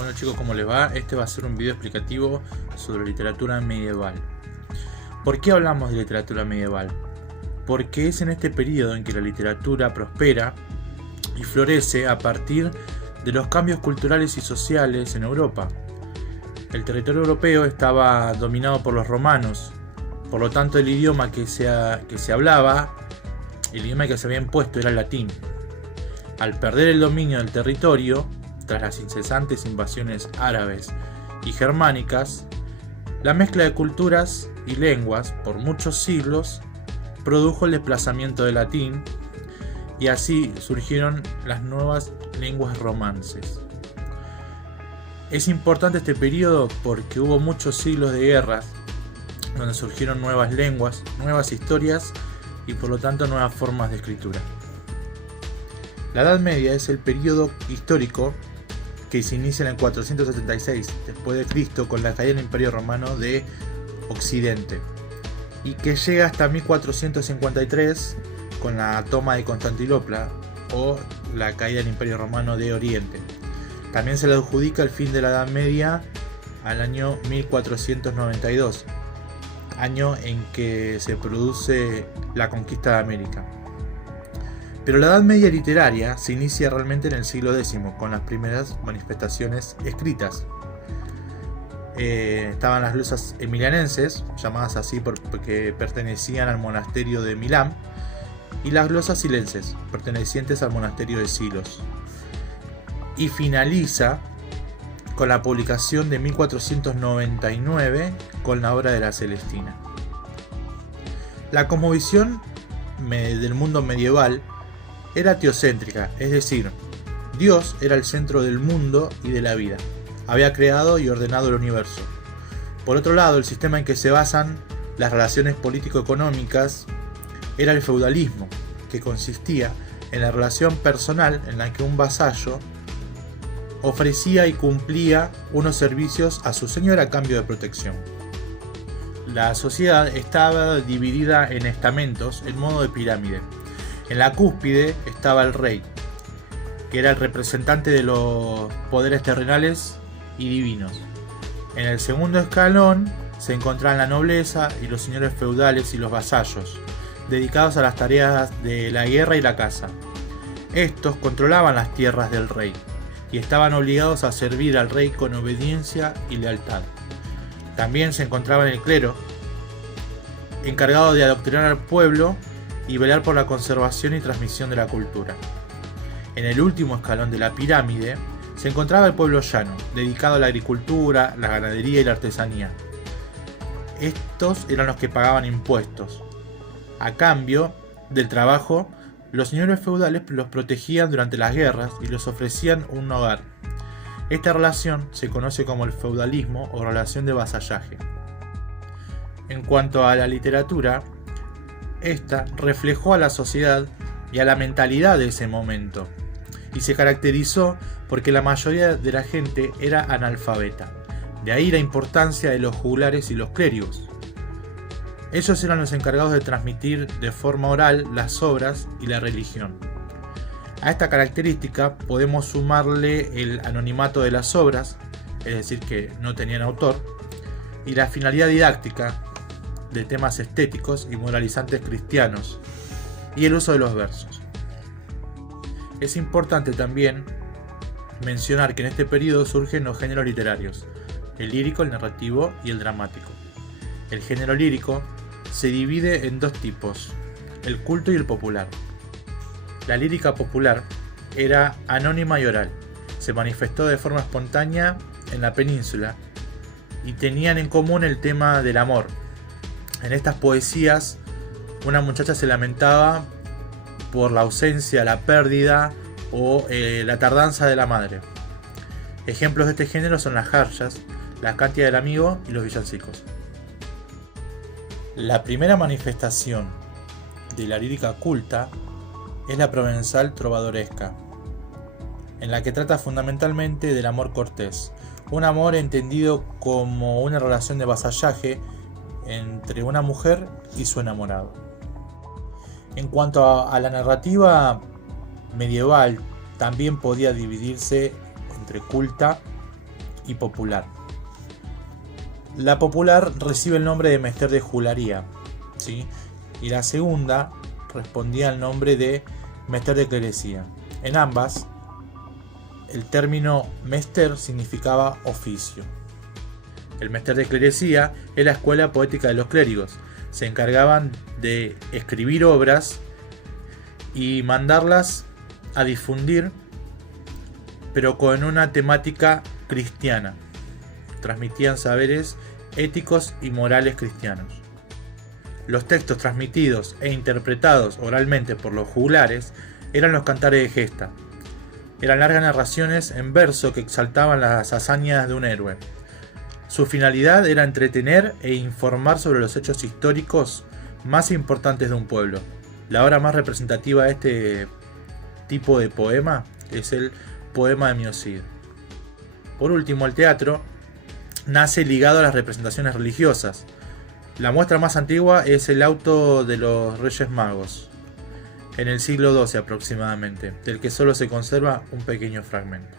Bueno chicos, ¿cómo les va? Este va a ser un video explicativo sobre literatura medieval. ¿Por qué hablamos de literatura medieval? Porque es en este periodo en que la literatura prospera y florece a partir de los cambios culturales y sociales en Europa. El territorio europeo estaba dominado por los romanos, por lo tanto el idioma que se hablaba, el idioma que se había impuesto era el latín. Al perder el dominio del territorio, tras las incesantes invasiones árabes y germánicas, la mezcla de culturas y lenguas por muchos siglos produjo el desplazamiento del latín y así surgieron las nuevas lenguas romances. Es importante este periodo porque hubo muchos siglos de guerras donde surgieron nuevas lenguas, nuevas historias y por lo tanto nuevas formas de escritura. La Edad Media es el periodo histórico que se inicia en el 476 después de Cristo con la caída del Imperio Romano de Occidente y que llega hasta 1453 con la toma de Constantinopla o la caída del Imperio Romano de Oriente. También se le adjudica el fin de la Edad Media al año 1492, año en que se produce la conquista de América. Pero la Edad Media literaria se inicia realmente en el siglo X, con las primeras manifestaciones escritas. Estaban las glosas emilianenses, llamadas así porque pertenecían al monasterio de Milán, y las glosas silenses, pertenecientes al monasterio de Silos. Y finaliza con la publicación de 1499 con la obra de la Celestina. La cosmovisión del mundo medieval era teocéntrica, es decir, Dios era el centro del mundo y de la vida. Había creado y ordenado el universo. Por otro lado, el sistema en que se basan las relaciones político-económicas era el feudalismo, que consistía en la relación personal en la que un vasallo ofrecía y cumplía unos servicios a su señor a cambio de protección. La sociedad estaba dividida en estamentos en modo de pirámide. En la cúspide estaba el rey, que era el representante de los poderes terrenales y divinos. En el segundo escalón se encontraban la nobleza y los señores feudales y los vasallos, dedicados a las tareas de la guerra y la caza. Estos controlaban las tierras del rey y estaban obligados a servir al rey con obediencia y lealtad. También se encontraba el clero, encargado de adoctrinar al pueblo y velar por la conservación y transmisión de la cultura. En el último escalón de la pirámide se encontraba el pueblo llano, dedicado a la agricultura, la ganadería y la artesanía. Estos eran los que pagaban impuestos. A cambio del trabajo, los señores feudales los protegían durante las guerras y les ofrecían un hogar. Esta relación se conoce como el feudalismo o relación de vasallaje. En cuanto a la literatura, esta reflejó a la sociedad y a la mentalidad de ese momento, y se caracterizó porque la mayoría de la gente era analfabeta. De ahí la importancia de los juglares y los clérigos. Ellos eran los encargados de transmitir de forma oral las obras y la religión. A esta característica podemos sumarle el anonimato de las obras, es decir, que no tenían autor, y la finalidad didáctica de temas estéticos y moralizantes cristianos, y el uso de los versos. Es importante también mencionar que en este periodo surgen los géneros literarios, el lírico, el narrativo y el dramático. El género lírico se divide en dos tipos, el culto y el popular. La lírica popular era anónima y oral, se manifestó de forma espontánea en la península y tenían en común el tema del amor. En estas poesías, una muchacha se lamentaba por la ausencia, la pérdida o la tardanza de la madre. Ejemplos de este género son las jarcias, la cantia del amigo y los villancicos. La primera manifestación de la lírica culta es la provenzal trovadoresca, en la que trata fundamentalmente del amor cortés, un amor entendido como una relación de vasallaje entre una mujer y su enamorado. En cuanto a la narrativa medieval, también podía dividirse entre culta y popular. La popular recibe el nombre de Mester de Juglaría, ¿sí? Y la segunda respondía al nombre de Mester de Clerecía. En ambas, el término Mester significaba oficio. El Mester de Clerecía es la escuela poética de los clérigos. Se encargaban de escribir obras y mandarlas a difundir, pero con una temática cristiana. Transmitían saberes éticos y morales cristianos. Los textos transmitidos e interpretados oralmente por los juglares eran los cantares de gesta. Eran largas narraciones en verso que exaltaban las hazañas de un héroe. Su finalidad era entretener e informar sobre los hechos históricos más importantes de un pueblo. La obra más representativa de este tipo de poema es el poema de Miocid. Por último, el teatro nace ligado a las representaciones religiosas. La muestra más antigua es el auto de los Reyes Magos, en el siglo XII aproximadamente, del que solo se conserva un pequeño fragmento.